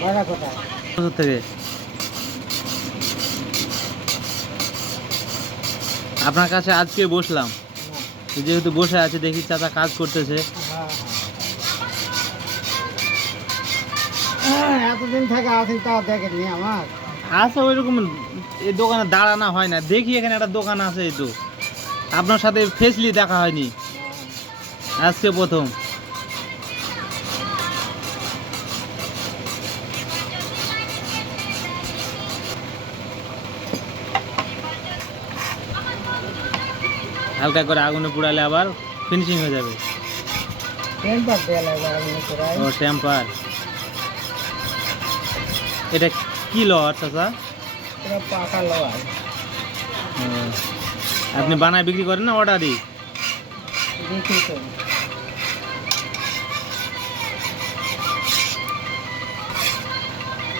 বছর থেকে আপনার কাছে আজকে বসলাম, যেহেতু বসে আছে দেখি চাচা কাজ করতেছে। এতদিন থেকে আছেন তাও দেখেননি আমার। আচ্ছা, ওইরকম এই দোকানে দাঁড়ানো হয় না। দেখি এখানে একটা দোকান আছে, এই তো আপনার সাথে ফেসলি দেখা হয়নি, আজকে প্রথম। হালকা করে আগুনে পুড়ালে আবার ফিনিশিং হয়ে যাবে। টেম্পার দেওয়া লাগবে আগুনে পোড়ায়। ও টেম্পার। এটা কি লওয়ার চাচা? এটা পাকা লোহার। ও, আপনি বানায় বিক্রি করেন না অর্ডারই? বিক্রি করি।